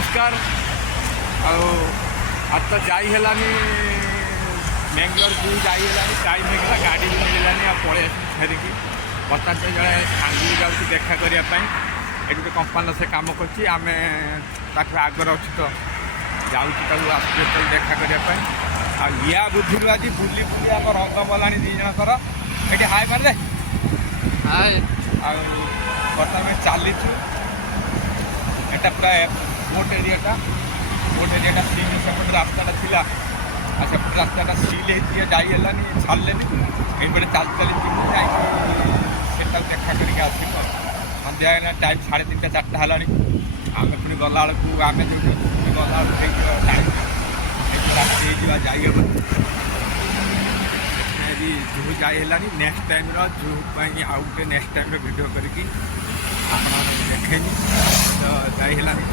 नमस्कार। आज तो जाइलानी बेंगलोर जू जाइलानी टाइम होगा गाड़ी भी मिलानी पलि फेरिकी बता जड़े सांगी जाऊँ देखा करने ये गोटे कंपानी से कम करम आगर अच्छी तो जाऊँ आस देखा करने या बुद्धि आज बुली बुली आम रंग बलाणी दी जनकर ये हाय मारे हाय बर्तमान चलीचु एटा प्राय बोट एरिया सील सेपटे रास्ता था सेपटे रास्ता सील होती जाइलानी छाड़े ये चल चली सेटा देखा करके आसो सन्ध्या टाइम 3:30 4टा है आम पुणी गला बेलू आम जो गला टाइम राति जाइए जू जाइलानी नेक्स्ट टाइम जू आउ गए नेक्स्ट टाइम वीडियो करके आप देखेनी तो जाइलानी